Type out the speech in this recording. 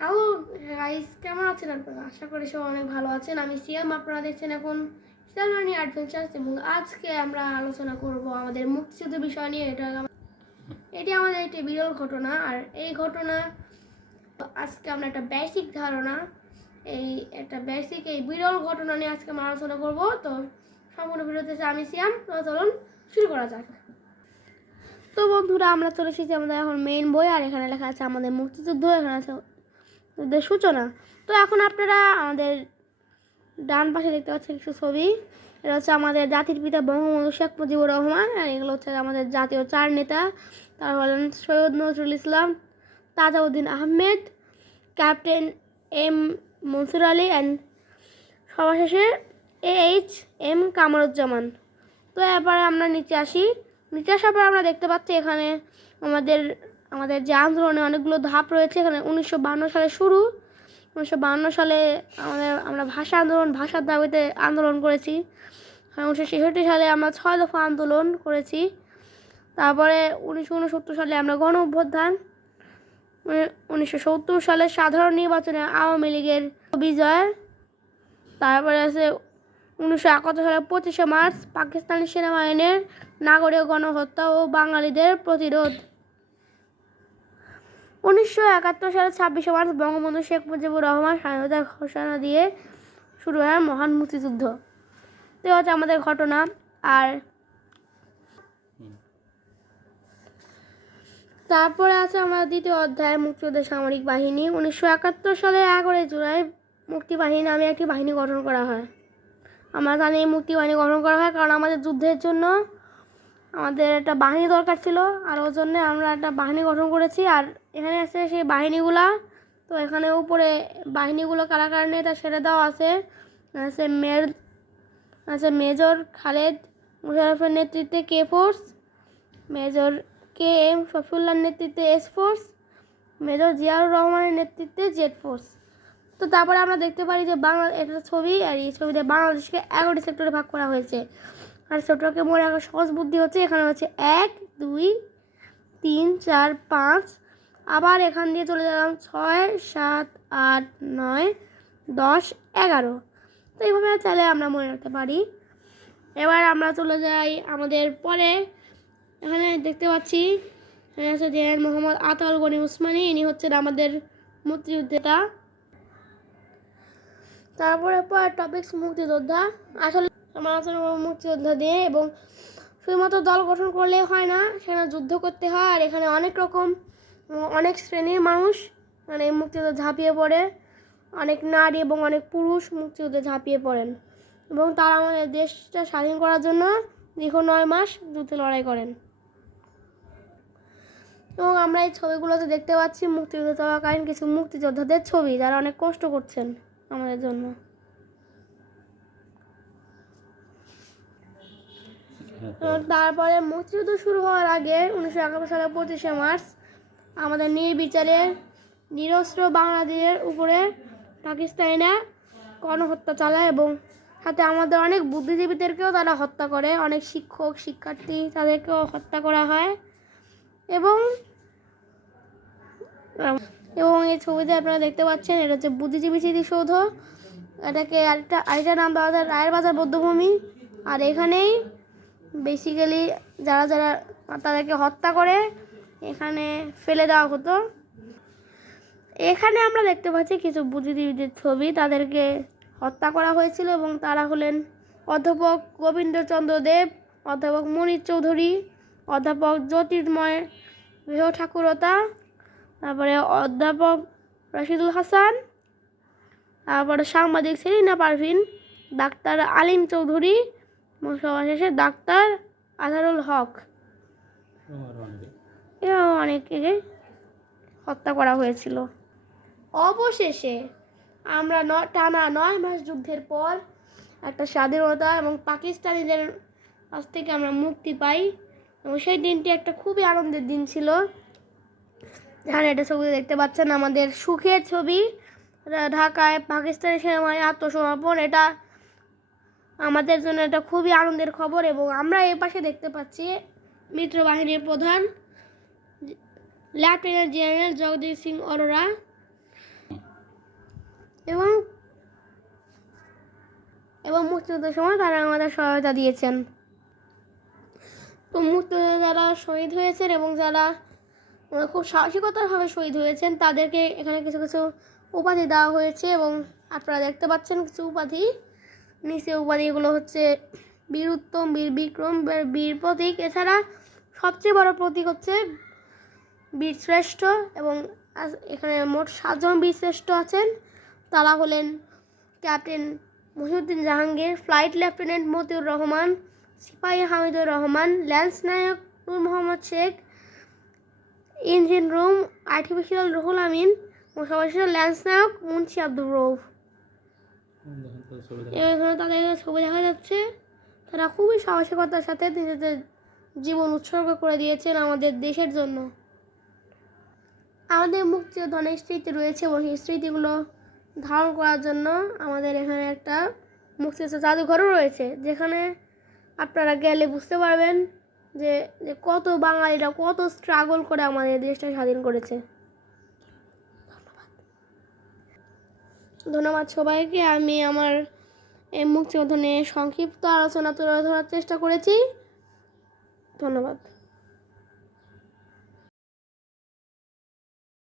Hello guys, কেমন আছেন আপনারা? আশা করি সবাই অনেক ভালো আছেন। আমি সিয়াম, আপনারা দেখছেন এখন সিয়াম অ্যাডভেঞ্চার্স, এবং আজকে আমরা আলোচনা করব আমাদের মুক্তিযুদ্ধ বিষয় নিয়ে। এটি আমাদের একটি বিরল ঘটনা, আর এই ঘটনা আজকে আমরা একটা বেসিক ধারণা, এই বিরল ঘটনা নিয়ে আজকে আমরা আলোচনা করব। তো সম্পূর্ণ ভিডিওতে আমি সিয়াম, তো চলুন শুরু করা যাক। তো বন্ধুরা, আমরা চলে এসেছি আমাদের এখন মেইন বই, আর এখানে লেখা আছে আমাদের মুক্তিযুদ্ধ, এখানে আছে যুদ্ধের সূচনা। তো এখন আপনারা আমাদের ডান পাশে দেখতে পাচ্ছেন কিছু ছবি। এটা হচ্ছে আমাদের জাতির পিতা বঙ্গবন্ধু শেখ মুজিবুর রহমান, আর এগুলো হচ্ছে আমাদের জাতীয় চার নেতা। তারা হলেন Syed Nazrul Islam, Tajuddin Ahmed, captain M Mansur Ali, and সবার শেষে AHM কামরুজ্জামান। তো এরপরে আমরা নিচে আসি। নিচে আসার পর আমরা দেখতে পাচ্ছি এখানে আমাদের আমাদের যে আন্দোলনে অনেকগুলো ধাপ রয়েছে। এখানে 1952 সালে শুরু। 1952 সালে আমরা ভাষার দাবিতে আন্দোলন করেছি। 1966 সালে আমরা 6 দফা আন্দোলন করেছি। তারপরে 1969 সালে আমরা গণ অভ্যুত্থান। 1970 সালে সাধারণ নির্বাচনে আওয়ামী লীগের বিজয়। তারপরে আছে 1971 সালে 25শে মার্চ পাকিস্তানি সেনাবাহিনীর নাগরিক গণহত্যা ও বাঙালিদের প্রতিরোধ। 1971 সালে 26শে মার্চ বঙ্গবন্ধু শেখ মুজিবুর রহমান স্বাধীনতার ঘোষণা দিয়ে শুরু হয় মহান মুক্তিযুদ্ধ। তো হচ্ছে আমাদের ঘটনা। আর তারপরে আছে আমার দ্বিতীয় অধ্যায়, মুক্তিযুদ্ধের সামরিক বাহিনী। 1971 সালের 11 জুলাই মুক্তিবাহিনী নামে একটি বাহিনী গঠন করা হয়। আমরা জানি এই মুক্তিবাহিনী গঠন করা হয় কারণ আমাদের যুদ্ধের জন্য আমাদের একটা বাহিনী দরকার ছিল, আর ওর জন্য আমরা একটা বাহিনী গঠন করেছি। আর এখানে আছে সেই বাহিনীগুলা। তো এখানে উপরে বাহিনীগুলো কারা কারা নেই তা সেটা দেওয়া আছে। মেজর খালেদ মুশারফের নেতৃত্বে কে ফোর্স, মেজর KM শফিউল্লাহর নেতৃত্বে এস ফোর্স, মেজর জিয়াউর রহমানের নেতৃত্বে জেড ফোর্স। তো তারপরে আমরা দেখতে পারি যে একটা ছবি, আর এই ছবিতে বাংলাদেশকে 11টি সেক্টরে ভাগ করা হয়েছে। আর সেক্টরকে মনে রাখার সহজ বুদ্ধি হচ্ছে এখানে হচ্ছে 1, 2, 3, 4, 5, আবার এখান দিয়ে চলে গেলাম 6, 7, 8, 9, 10, 11। তো এইভাবে চাইলে আমরা মনে রাখতে পারি। এবার আমরা চলে যাই আমাদের পরে। এখানে দেখতে পাচ্ছি এখানে আছে জেনারেল মোহাম্মদ আতাউল গনি উসমানী, ইনি হচ্ছেন আমাদের মুক্তিযোদ্ধা। তারপরে টপিকস মুক্তিযোদ্ধা। আসলে আমরা আলোচনা করব মুক্তিযোদ্ধা দিয়ে, এবং শুধুমাত্র দল গঠন করলেই হয় না, সেখানে যুদ্ধ করতে হয়। আর এখানে অনেক শ্রেণীর মানুষ মানে মুক্তিযুদ্ধে ঝাঁপিয়ে পড়ে। অনেক নারী এবং অনেক পুরুষ মুক্তিযুদ্ধে ঝাঁপিয়ে পড়েন, এবং তারা আমাদের দেশটা স্বাধীন করার জন্য দীর্ঘ 9 মাস যুদ্ধে লড়াই করেন। এবং আমরা এই ছবিগুলোতে দেখতে পাচ্ছি মুক্তিযুদ্ধ চলাকালীন কিছু মুক্তিযোদ্ধাদের ছবি, যারা অনেক কষ্ট করছেন আমাদের জন্য। তারপরে মুক্তিযুদ্ধ শুরু হওয়ার আগে 1971 সালের 25শে মার্চ আমাদের নির্বিচারে নিরস্ত্র বাংলাদেশের উপরে পাকিস্তানিরা গণহত্যা চালায়, এবং সাথে আমাদের অনেক বুদ্ধিজীবীদেরকেও তারা হত্যা করে। অনেক শিক্ষক শিক্ষার্থী তাদেরকেও হত্যা করা হয়। এবং এই ছবিতে আপনারা দেখতে পাচ্ছেন এটা হচ্ছে বুদ্ধিজীবী স্মৃতিসৌধ। এটাকে আরেকটা নাম দেওয়া যায় রায়ের বাজার বৌদ্ধভূমি। আর এখানেই বেসিক্যালি যারা তাদেরকে হত্যা করে এখানে ফেলে দেওয়া হতো। এখানে আমরা দেখতে পাচ্ছি কিছু বুদ্ধিজীবীদের ছবি, তাদেরকে হত্যা করা হয়েছিল, এবং তারা হলেন অধ্যাপক গোবিন্দচন্দ্র দেব, অধ্যাপক মনির চৌধুরী, অধ্যাপক জ্যোতির্ময় ঠাকুরতা, তারপরে অধ্যাপক রশিদুল হাসান, তারপরে সাংবাদিক সেলিনা পারভিন, ডাক্তার আলিম চৌধুরী, এবং সবার শেষে ডাক্তার আজহারুল হক। এরাও অনেকে হত্যা করা হয়েছিল। অবশেষে আমরা টানা 9 মাস যুদ্ধের পর একটা স্বাধীনতা এবং পাকিস্তানিদের কাছ থেকে আমরা মুক্তি পাই, এবং সেই দিনটি একটা খুবই আনন্দের দিন ছিল। এখানে একটা ছবি দেখতে পাচ্ছেন আমাদের সুখের ছবি, ঢাকায় পাকিস্তানি সেনাবাহিনীর আত্মসমর্পণ। এটা আমাদের জন্য একটা খুবই আনন্দের খবর। এবং আমরা এই পাশে দেখতে পাচ্ছি মিত্রবাহিনীর প্রধান লেফটেন্যান্ট জেনারেল জগদীশ সিং অরোরা। এবং এবং মুক্তিযুদ্ধের সময় তারা আমাদের সহায়তা দিয়েছেন। তো মুক্তিযুদ্ধে যারা শহীদ হয়েছেন এবং যারা খুব সাহসিকতাভাবে শহীদ হয়েছেন তাদেরকে এখানে কিছু কিছু উপাধি দেওয়া হয়েছে এবং আপনারা দেখতে পাচ্ছেন কিছু উপাধি। নিচে উপাধিগুলো হচ্ছে বীর উত্তম, বীর বিক্রম, বীর প্রতীক। এছাড়া সবচেয়ে বড় প্রতীক হচ্ছে বীর শ্রেষ্ঠ এবং এখানে মোট 7 জন বীর শ্রেষ্ঠ আছেন। তারা হলেন captain Mohiuddin Jahangir, flight lieutenant Matiur Rahman, সিপাহী Hamidur Rahman, lance Naik Noor Mohammad Sheikh, engine room artificial Ruhul Amin ও সর্বশেষ ল্যান্স নায়ক মুন্সি আব্দুর রউফ। এখানে তাদের ছবি দেখা যাচ্ছে। তারা খুবই সাহসিকতার সাথে নিজেদের জীবন উৎসর্গ করে দিয়েছেন আমাদের দেশের জন্য। আমাদের মুক্তিযুদ্ধ অনেক স্মৃতি রয়েছে এবং সেই স্মৃতিগুলো ধারণ করার জন্য আমাদের এখানে একটা মুক্তিযুদ্ধ জাদুঘরও রয়েছে, যেখানে আপনারা গেলে বুঝতে পারবেন যে কত বাঙালিরা কত স্ট্রাগল করে আমাদের দেশটা স্বাধীন করেছে। ধন্যবাদ সবাইকে। আমি আমার এই মুক্তিযুদ্ধ নিয়ে সংক্ষিপ্ত আলোচনা তুলে ধরার চেষ্টা করেছি। ধন্যবাদ।